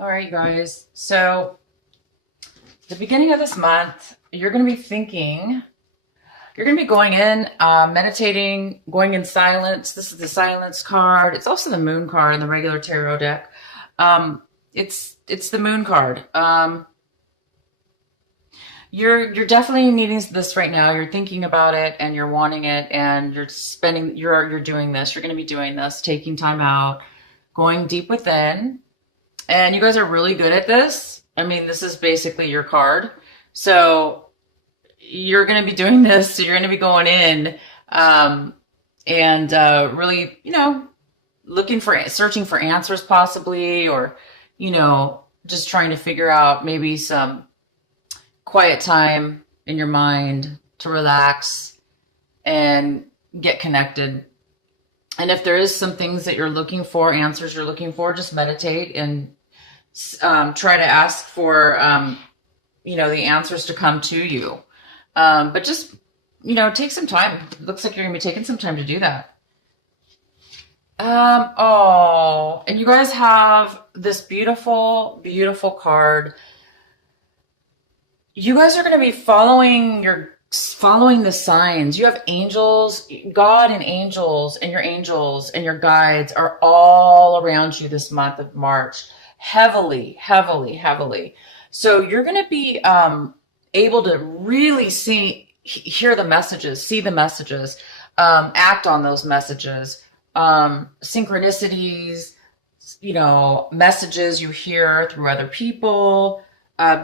All right, you guys. So, the beginning of this month, you're going to be thinking, you're going to be going in, meditating, going in silence. This is the silence card. It's also the moon card in the regular tarot deck. It's the moon card. You're definitely needing this right now. You're thinking about it and you're wanting it and you're doing this. You're going to be doing this, taking time out, going deep within. And you guys are really good at this. I mean, this is basically your card. So you're going to be doing this. So you're going to be going in and really, searching for answers possibly, or, just trying to figure out maybe some quiet time in your mind to relax and get connected. And if there is some things that you're looking for, answers you're looking for, just meditate and try to ask for, the answers to come to you. But just, take some time. It looks like you're going to be taking some time to do that. And you guys have this beautiful, beautiful card. You guys are going to be following the signs. You have angels, God and your guides are all around you this month of March. Heavily, heavily, heavily. So you're going to be able to really hear the messages, see the messages, act on those messages, synchronicities, messages you hear through other people,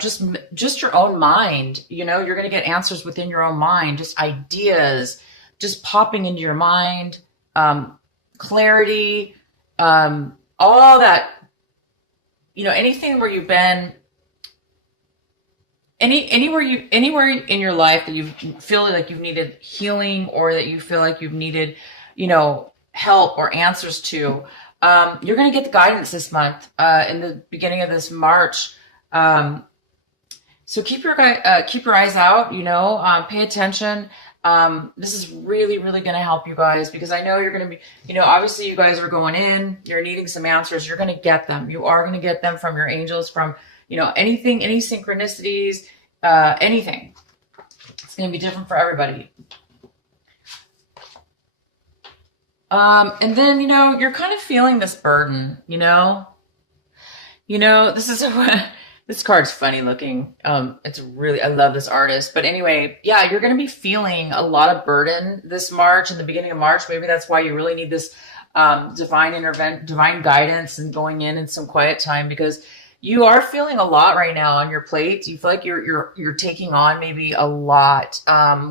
just your own mind. You're going to get answers within your own mind, just ideas, just popping into your mind, clarity, all that. Anything where you've been, anywhere in your life that you feel like you've needed healing, or that you feel like you've needed, help or answers to, you're going to get the guidance this month, in the beginning of this March. So keep your eyes out, pay attention. This is really, really going to help you guys, because I know you're going to be, obviously you guys are going in, you're needing some answers. You're going to get them. You are going to get them from your angels, from, anything, any synchronicities, anything. It's going to be different for everybody. And then, you're kind of feeling this burden, this is this card's funny looking. It's really, I love this artist. But anyway, yeah, you're going to be feeling a lot of burden this March, in the beginning of March. Maybe that's why you really need this divine guidance and going in some quiet time, because you are feeling a lot right now on your plate. You feel like you're taking on maybe a lot,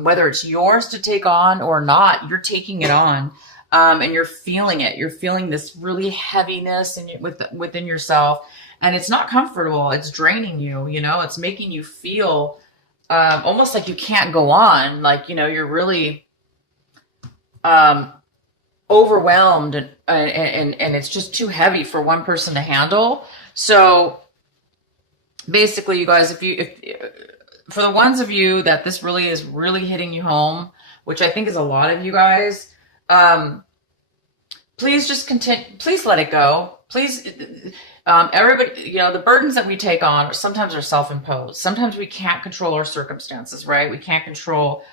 whether it's yours to take on or not. You're taking it on, and you're feeling it. You're feeling this really heaviness within yourself. And it's not comfortable. It's draining you, it's making you feel almost like you can't go on. Like, you're really overwhelmed, and it's just too heavy for one person to handle. So basically, you guys, if for the ones of you that this really is really hitting you home, which I think is a lot of you guys, please just continue. Please let it go. Please. Everybody, the burdens that we take on sometimes are self-imposed. Sometimes we can't control our circumstances, right? We can't control,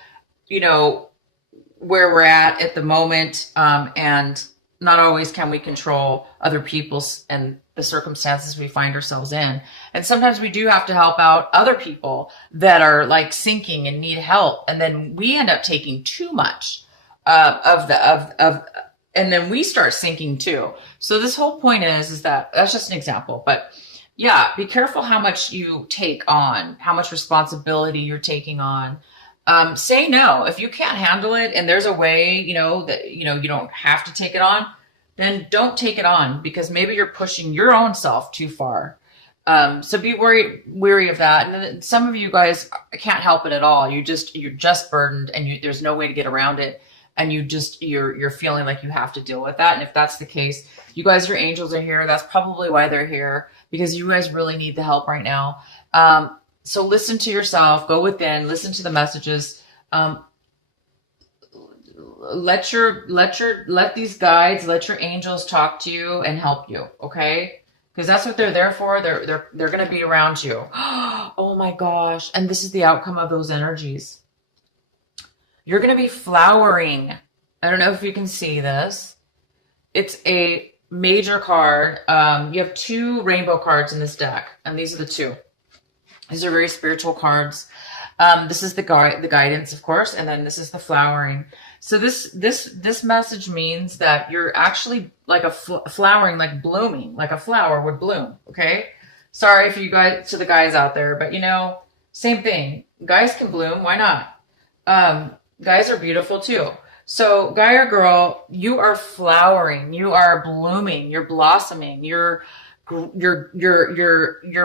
where we're at the moment. And not always can we control other people's and the circumstances we find ourselves in. And sometimes we do have to help out other people that are like sinking and need help. And then we end up taking too much and then we start sinking too. So this whole point is that's just an example. But yeah, be careful how much you take on, how much responsibility you're taking on. Say no. If you can't handle it and there's a way, that, you don't have to take it on, then don't take it on, because maybe you're pushing your own self too far. So be weary of that. And then some of you guys can't help it at all. You're just burdened, and there's no way to get around it. And you're feeling like you have to deal with that. And if that's the case, you guys, your angels are here. That's probably why they're here, because you guys really need the help right now. So listen to yourself, go within, listen to the messages. Let these guides, let your angels talk to you and help you. Okay. because that's what they're there for. They're going to be around you. Oh my gosh. And this is the outcome of those energies. You're going to be flowering. I don't know if you can see this. It's a major card. You have 2 rainbow cards in this deck, and these are the 2. These are very spiritual cards. This is the guidance, of course, and then this is the flowering. So this message means that you're actually like a flowering, like blooming, like a flower would bloom. Okay. Sorry if you guys, to the guys out there, but you know, same thing. Guys can bloom. Why not? Guys are beautiful too. So guy or girl, you are flowering. You are blooming. You're blossoming. Your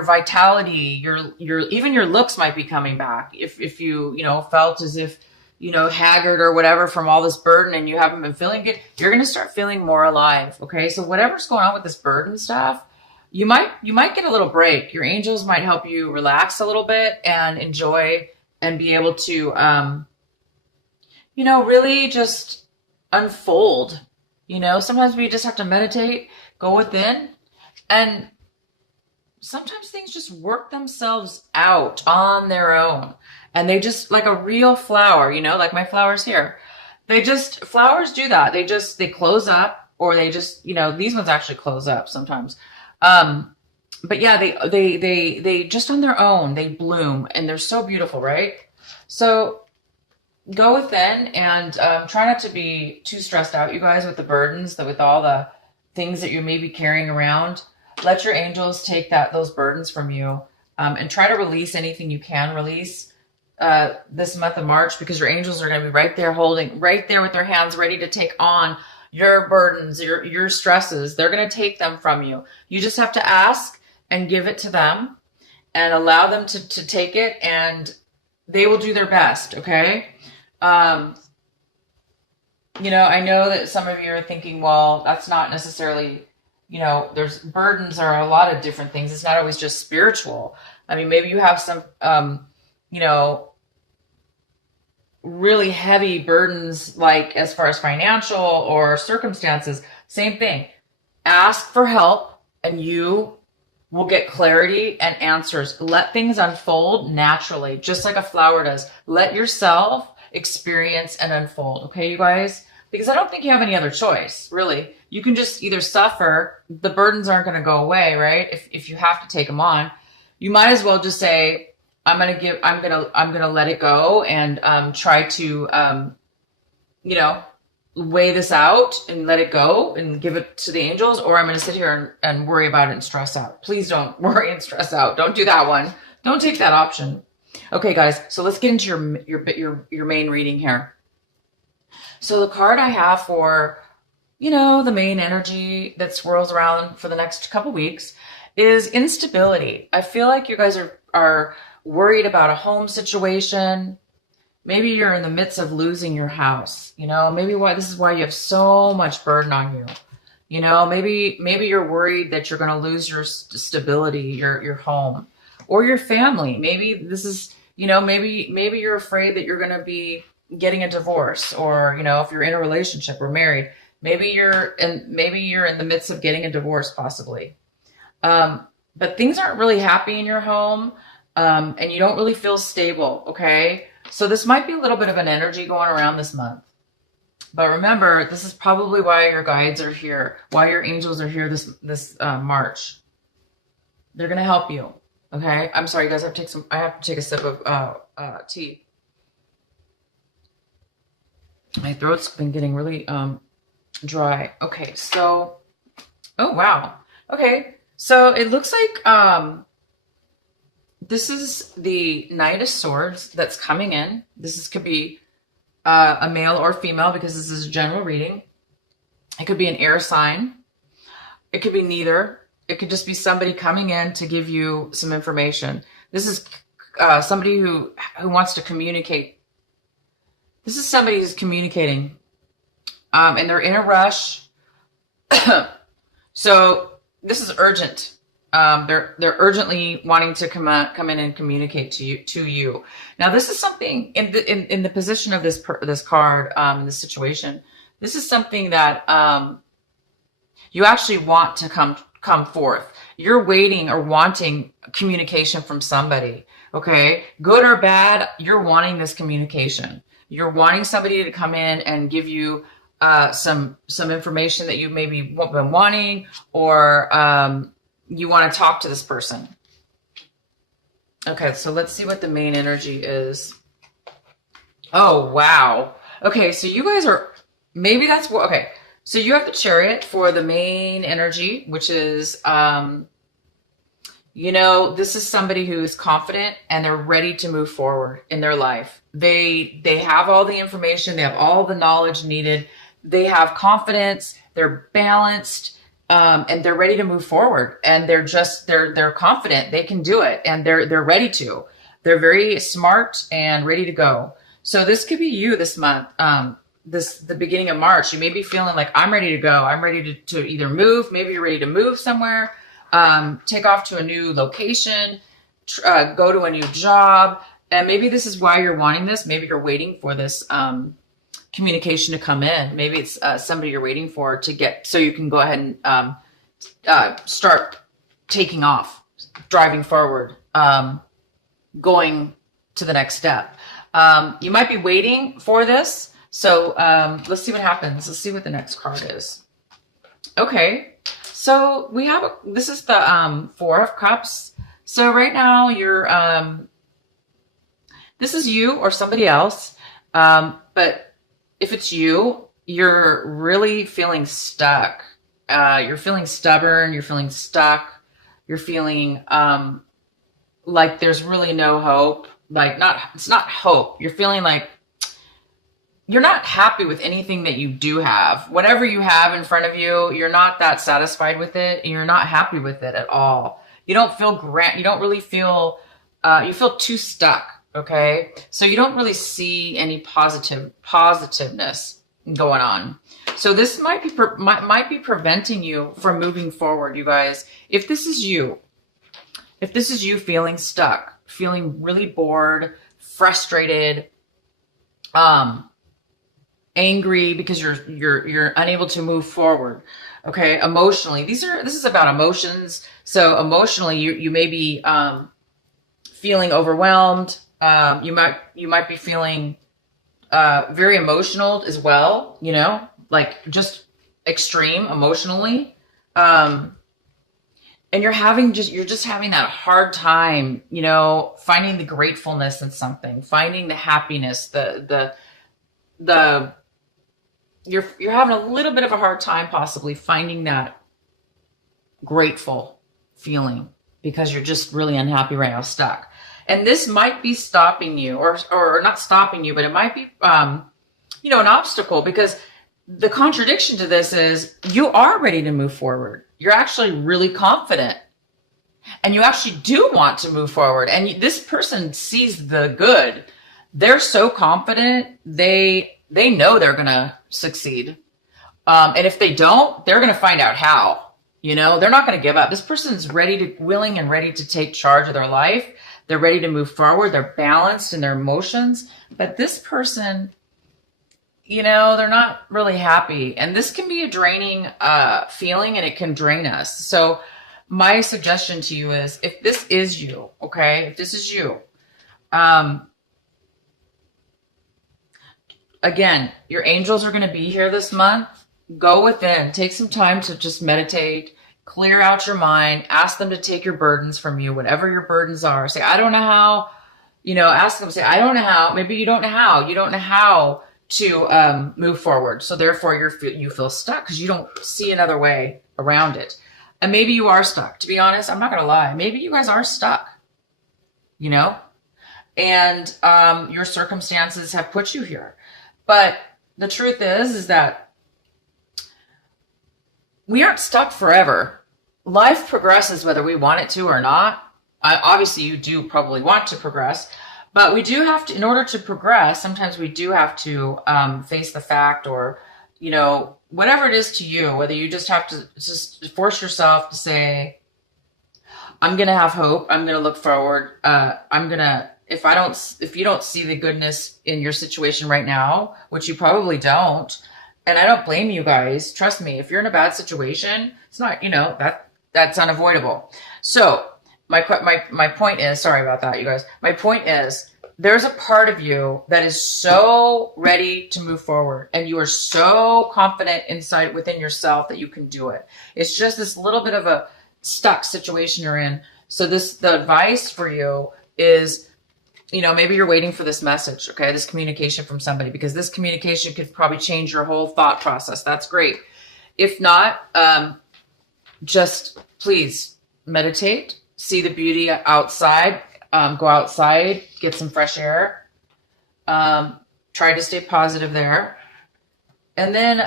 vitality, your even your looks might be coming back. If you felt as if haggard or whatever from all this burden and you haven't been feeling good, you're going to start feeling more alive. Okay, so whatever's going on with this burden stuff, you might get a little break. Your angels might help you relax a little bit and enjoy and be able to really just unfold. Sometimes we just have to meditate, go within. And sometimes things just work themselves out on their own. And they just, like a real flower, like my flowers here. Flowers do that. They close up, or they just, these ones actually close up sometimes. But yeah, they just on their own, they bloom and they're so beautiful, right? So go within and try not to be too stressed out, you guys, with the burdens, with all the things that you may be carrying around. Let your angels take those burdens from you, and try to release anything you can release this month of March, because your angels are going to be right there with their hands ready to take on your burdens, your stresses. They're going to take them from you. You just have to ask and give it to them and allow them to take it, and they will do their best. Okay. I know that some of you are thinking, well, that's not necessarily, there's burdens are a lot of different things. It's not always just spiritual. I mean, maybe you have some, really heavy burdens, like as far as financial or circumstances. Same thing. Ask for help and you will get clarity and answers. Let things unfold naturally, just like a flower does. Let yourself experience and unfold. Okay, you guys? Because I don't think you have any other choice, really. You can just either suffer. The burdens aren't going to go away, right? If you have to take them on, you might as well just say, I'm going to let it go and try to, weigh this out and let it go and give it to the angels, or I'm going to sit here and worry about it and stress out. Please don't worry and stress out. Don't do that one. Don't take that option. Okay, guys. So let's get into your main reading here. So the card I have for, the main energy that swirls around for the next couple weeks is instability. I feel like you guys are worried about a home situation. Maybe you're in the midst of losing your house. Maybe this is why you have so much burden on you. Maybe you're worried that you're going to lose your stability, your home, or your family. Maybe this is, maybe you're afraid that you're going to be getting a divorce, or if you're in a relationship or married, maybe you're in the midst of getting a divorce, possibly. But things aren't really happy in your home, and you don't really feel stable. Okay, so this might be a little bit of an energy going around this month. But remember, this is probably why your guides are here, why your angels are here this March. They're gonna help you. Okay, I'm sorry, you guys. I have to take a sip of tea. My throat's been getting really dry. Okay, so, oh wow. Okay, so it looks like this is the Knight of Swords that's coming in. Could be a male or female, because this is a general reading. It could be an air sign. It could be neither. It could just be somebody coming in to give you some information. This is somebody who wants to communicate. This is somebody who's communicating, and they're in a rush. So this is urgent. They're urgently wanting to come in and communicate to you. Now, this is something in the position of this card, in this situation. This is something that you actually want to come forth. You're waiting or wanting communication from somebody. Okay. Good or bad, you're wanting this communication. You're wanting somebody to come in and give you some information that you maybe been wanting, or you want to talk to this person. Okay, so let's see what the main energy is. Oh, wow. Okay, so you guys are, maybe that's what, okay. So you have the Chariot for the main energy, which is, you know, this is somebody who is confident and they're ready to move forward in their life. They have all the information, they have all the knowledge needed. They have confidence, they're balanced, and they're ready to move forward. And they're confident they can do it, and they're ready to. They're very smart and ready to go. So this could be you this month. The beginning of March, you may be feeling like, I'm ready to go. I'm ready to either move. Maybe you're ready to move somewhere, take off to a new location, go to a new job. And maybe this is why you're wanting this. Maybe you're waiting for this communication to come in. Maybe it's somebody you're waiting for to get, so you can go ahead and start taking off, driving forward, going to the next step. You might be waiting for this. So let's see what happens. Let's see what the next card is. Okay. So we have, this is the 4 of Cups. So right now you're, this is you or somebody else. But if it's you, you're really feeling stuck. You're feeling stubborn. You're feeling stuck. You're feeling like there's really no hope. Like it's not hope. You're feeling like you're not happy with anything that you do have. Whatever you have in front of you, you're not that satisfied with it. And you're not happy with it at all. You don't feel you don't really feel, you feel too stuck. Okay. So you don't really see any positiveness going on. So this might be preventing you from moving forward, you guys. If this is you feeling stuck, feeling really bored, frustrated, angry because you're unable to move forward. Okay. Emotionally, this is about emotions. So emotionally, you may be, feeling overwhelmed. You might be feeling, very emotional as well, you know, like just extreme emotionally. And you're just having that hard time, you know, finding the gratefulness in something, finding the happiness, you're having a little bit of a hard time possibly finding that grateful feeling because you're just really unhappy right now, stuck. And this might be stopping you, or not stopping you, but it might be, you know, an obstacle, because the contradiction to this is you are ready to move forward. You're actually really confident and you actually do want to move forward. And this person sees the good. They're so confident. They know they're going to succeed. And if they don't, they're going to find out how. You know, they're not going to give up. This person's willing and ready to take charge of their life. They're ready to move forward. They're balanced in their emotions. But this person, you know, they're not really happy. And this can be a draining feeling, and it can drain us. So my suggestion to you is, if this is you, okay, if this is you, again, your angels are going to be here this month. Go within, take some time to just meditate, clear out your mind, ask them to take your burdens from you, whatever your burdens are. Say, I don't know how, you know, ask them, say, I don't know how. Maybe you don't know how. You don't know how to move forward. So therefore you feel stuck because you don't see another way around it. And maybe you are stuck. To be honest, I'm not going to lie. Maybe you guys are stuck, you know, and your circumstances have put you here. But the truth is that we aren't stuck forever. Life progresses whether we want it to or not. Obviously, you do probably want to progress, but we do have to, in order to progress, sometimes we do have to face the fact, or, you know, whatever it is to you, whether you just have to just force yourself to say, I'm going to have hope. I'm going to look forward. If you don't see the goodness in your situation right now, which you probably don't, and I don't blame you guys. Trust me, if you're in a bad situation, it's not, you know, That's unavoidable. So my point is, sorry about that, you guys. My point is, there's a part of you that is so ready to move forward, and you are so confident inside within yourself that you can do it. It's just this little bit of a stuck situation you're in. So the advice for you is, maybe you're waiting for this message, okay? This communication from somebody, because this communication could probably change your whole thought process. That's great. If not, just please meditate, see the beauty outside, go outside, get some fresh air, try to stay positive there. And then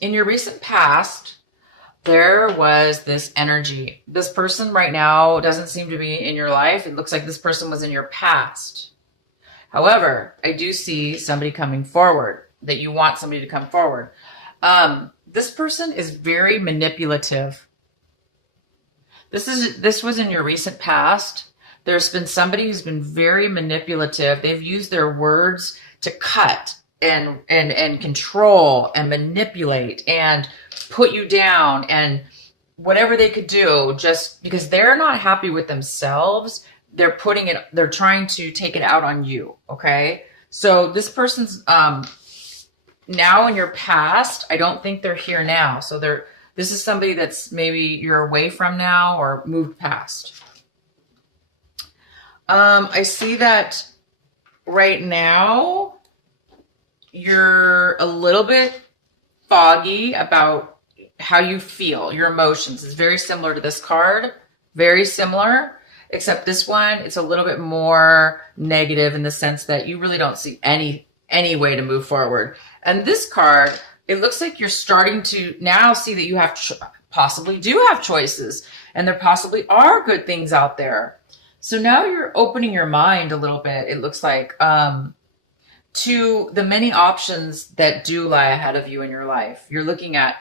in your recent past, there was this energy. This person right now doesn't seem to be in your life. It looks like this person was in your past. However, I do see somebody coming forward, that you want somebody to come forward. This person is very manipulative. This was in your recent past. There's been somebody who's been very manipulative. They've used their words to cut and control and manipulate and put you down and whatever they could do, just because they're not happy with themselves. They're trying to take it out on you. Okay. So this person's, now in your past, I don't think they're here now. So this is somebody that's maybe you're away from now or moved past. I see that right now you're a little bit foggy about how you feel. Your emotions is very similar to this card. Very similar, except this one, it's a little bit more negative in the sense that you really don't see any way to move forward. And this card, it looks like you're starting to now see that you have possibly do have choices, and there possibly are good things out there. So now you're opening your mind a little bit, it looks like, to the many options that do lie ahead of you in your life. You're looking at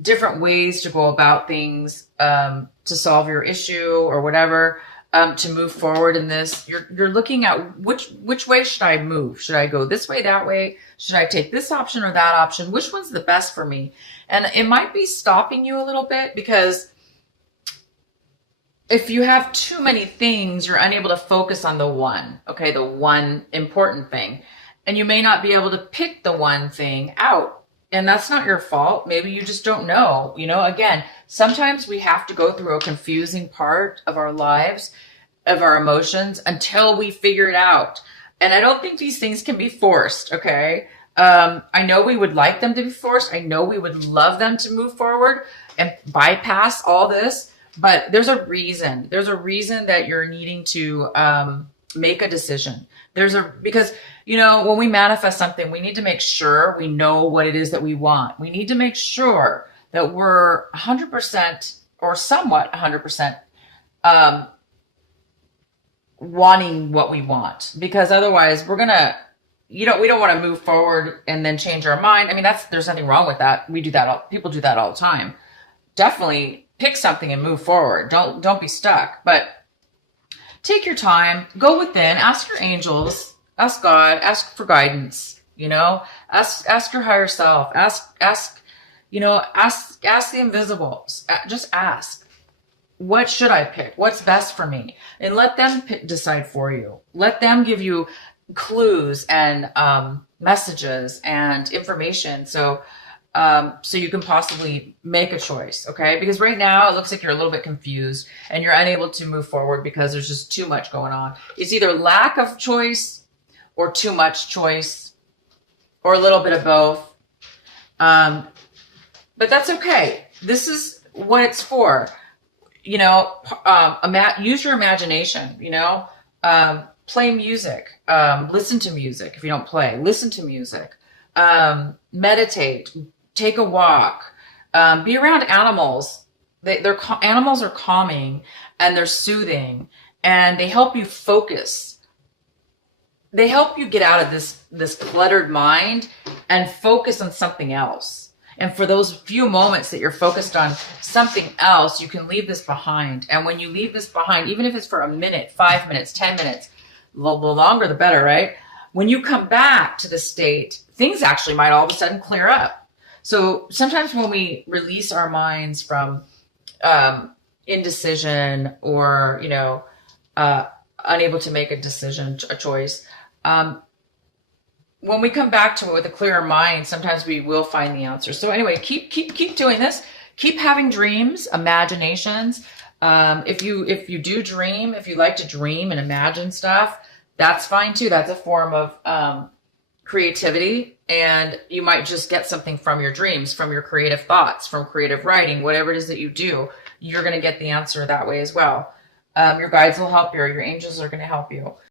different ways to go about things, to solve your issue or whatever, to move forward in this. You're looking at which way should I move? Should I go this way, that way? Should I take this option or that option? Which one's the best for me? And it might be stopping you a little bit, because if you have too many things, you're unable to focus on the one, okay, the one important thing. And you may not be able to pick the one thing out. And that's not your fault. Maybe you just don't know. Again, sometimes we have to go through a confusing part of our lives, of our emotions, until we figure it out. And I don't think these things can be forced, okay? I know we would like them to be forced. I know we would love them to move forward and bypass all this. But there's a reason. There's a reason that you're needing to make a decision. Because when we manifest something, we need to make sure we know what it is that we want. We need to make sure that we're 100% or somewhat 100% wanting what we want, because otherwise we don't want to move forward and then change our mind. I mean, there's nothing wrong with that. We do that. People do that all the time. Definitely pick something and move forward. Don't be stuck, but take your time, go within, ask your angels, ask God, ask for guidance, ask your higher self, ask the invisibles. Just ask, what should I pick? What's best for me? And let them decide for you. Let them give you clues and messages and information. So you can possibly make a choice, okay? Because right now it looks like you're a little bit confused and you're unable to move forward because there's just too much going on. It's either lack of choice or too much choice, or a little bit of both. But that's okay. This is what it's for. Use your imagination, play music, listen to music. If you don't play, listen to music, meditate, take a walk, be around animals. Animals are calming and they're soothing, and they help you focus. They help you get out of this cluttered mind and focus on something else. And for those few moments that you're focused on something else, you can leave this behind. And when you leave this behind, even if it's for a minute, 5 minutes, 10 minutes, the longer the better, right? When you come back to the state, things actually might all of a sudden clear up. So sometimes when we release our minds from indecision or, uh, unable to make a decision, a choice. When we come back to it with a clearer mind, sometimes we will find the answer. So anyway, keep doing this. Keep having dreams, imaginations. If you do dream, if you like to dream and imagine stuff, that's fine too. That's a form of creativity, and you might just get something from your dreams, from your creative thoughts, from creative writing, whatever it is that you do. You're going to get the answer that way as well. Your guides will help you, or your angels are going to help you.